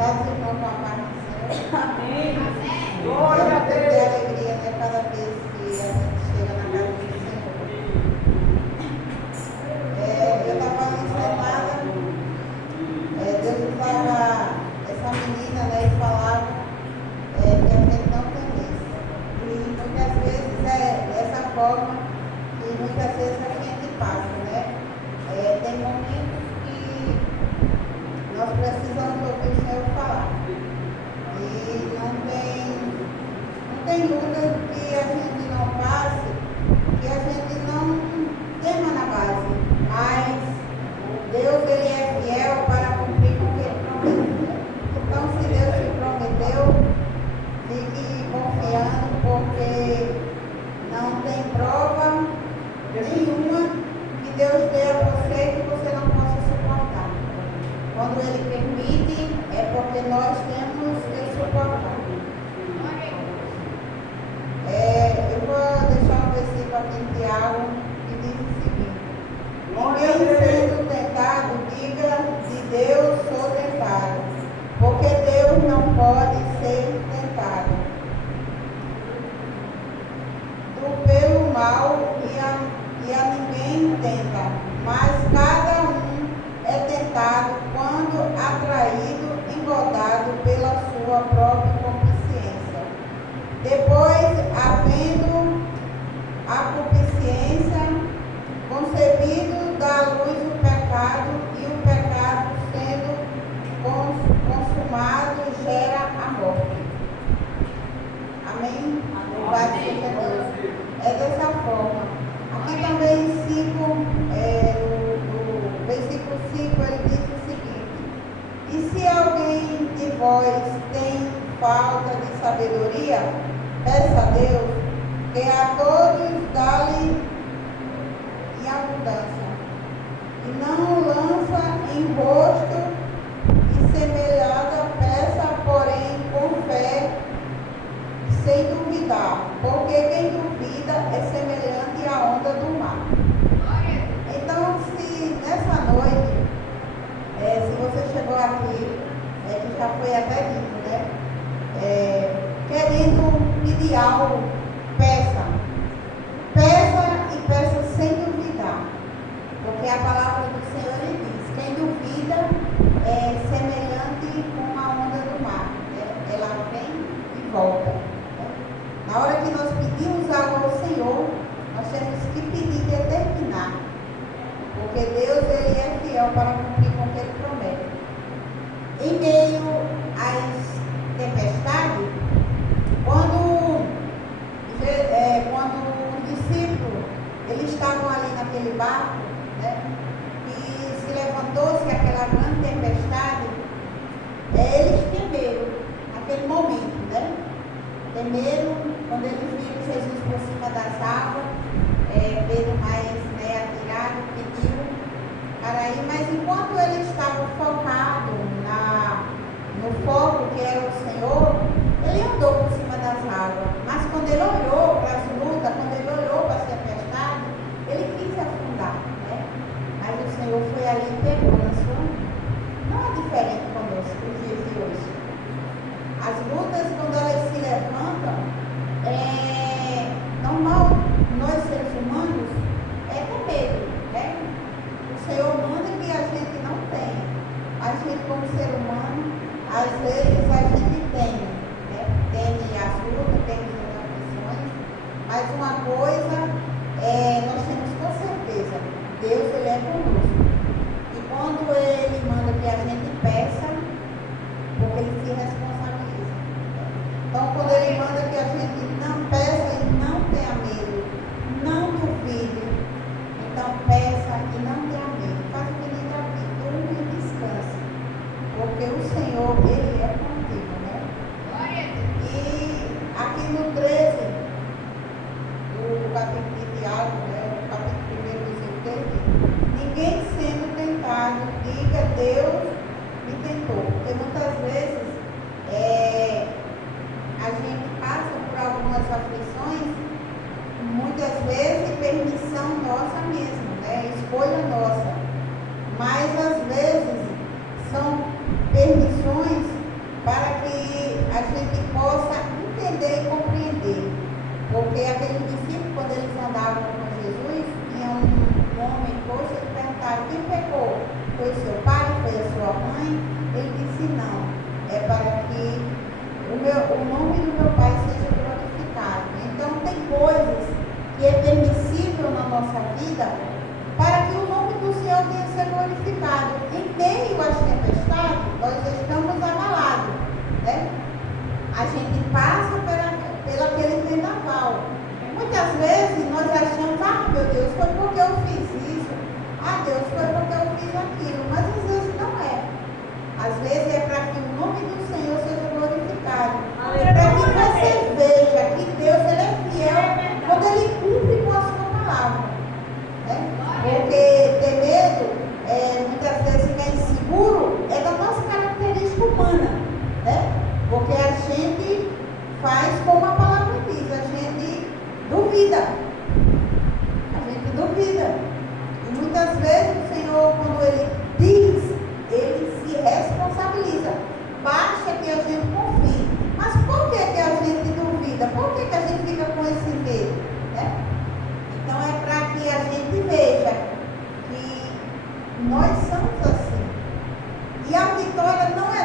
Paz e irmão com a paz do Senhor. Amém. Glória a Deus. É alegria, né? Cada vez que a gente chega na casa do Senhor. Eu estava ali sentada, Deus usava essa menina, né? E falava que a gente não temesse. E muitas vezes é dessa forma que muitas vezes a gente passa, né? Tem momentos que nós precisamos ouvir o Senhor falar. E não tem luta que a gente não passe, que a gente não tema na base. Mas Deus, Ele é fiel para cumprir com o que Ele prometeu. Então, se Deus te prometeu, fique confiando, porque não tem prova nenhuma que Deus dê a você que você não possa suportar. Quando Ele permite, é porque nós temos que suportar. Eu vou deixar um versículo aqui em Tiago que diz o seguinte: ninguém sendo tentado, diga de Deus sou tentado, porque Deus não pode ser tentado pelo mal e a ninguém tenta, mas cada um é tentado quando atraído, engodado pela sua própria concupiscência. Depois, havendo a concupiscência concebido, dá à luz o pecado, e o pecado, sendo consumado, gera a morte. Amém? Louvado seja Deus. É dessa forma. Aqui também em 5, no versículo 5, ele diz o seguinte: e se alguém de vós tem falta de sabedoria, peça a Deus, que a todos dá-lhe em abundância, e não lança em rosto e semelhada peça, porém com fé, sem duvidar, porque quem duvida é semelhante à onda do mar. Então, se nessa noite, se você chegou aqui, que já foi até dito, né? Querendo pedir algo, peça. Peça e peça sem duvidar, porque a palavra do Senhor ele diz: quem duvida é semelhante com a onda do mar, né? Ela vem e volta. Na hora que nós pedimos algo ao Senhor, nós temos que pedir determinar, porque Deus ele é fiel para cumprir com o que Ele promete. Em meio às tempestades, quando os discípulos eles estavam ali naquele barco, né, e se levantou-se aquela grande tempestade, eles temeram naquele momento, né? Temeram quando eles viram Jesus por cima das águas, Pedro mais atirado, pediu para ir, mas enquanto ele estava focado no foco que era o Senhor, ele andou por cima das águas. Mas quando ele olhou para as lutas, quando ele olhou para as tempestades, ele quis afundar, né? Mas o Senhor foi ali e pegou na sua mão. Não é diferente conosco nos dias de hoje. As lutas, quando elas se levantam, normal, nós seres humanos, ter medo, né? O Senhor manda que a gente não tenha. A gente, como ser humano, às vezes a gente tem, né? Tem as lutas, tem as aflições, mas uma coisa nós temos com certeza: Deus ele é conosco. E quando Ele manda que a gente peça, porque Ele se responsabiliza. Então, quando Ele manda que a gente não peça e não tenha medo, não duvide, então peça e não tenha medo. Faça o que nem Davi, durma e descanse, porque o Senhor, Ele é contigo, né? E aqui no 13, do capítulo de Tiago, né? O capítulo 1 diz o que? Ninguém sendo tentado, diga Deus me tentou. Porque muitas vezes a gente passa por algumas aflições, muitas vezes permissão nossa mesmo, né? Escolha nossa. Mas às vezes são permissões Porque aqueles discípulos, quando eles andavam com Jesus, tinha um homem coxo, eles perguntaram: quem pecou? Foi seu pai? Foi a sua mãe? Ele disse: não, é para que o nome do meu pai seja glorificado. Então tem coisas que é permissível na nossa vida para que o nome do Senhor venha a ser glorificado. Em meio às tempestades, nós estamos abalados, né? A gente passa pelo aquele vendaval. Muitas vezes nós achamos: ah, meu Deus, foi porque eu fiz isso. Ah, Deus, foi porque eu fiz aquilo. Mas às vezes não é. Às vezes é para que o nome do Senhor seja glorificado. Para que você veja que Deus ele é fiel quando ele cumpre com a sua palavra. Né? Porque ter medo, muitas vezes ficar inseguro, é da nossa característica humana. Né? Porque a gente faz como a palavra diz, a gente duvida. A gente duvida. E muitas vezes o Senhor, quando ele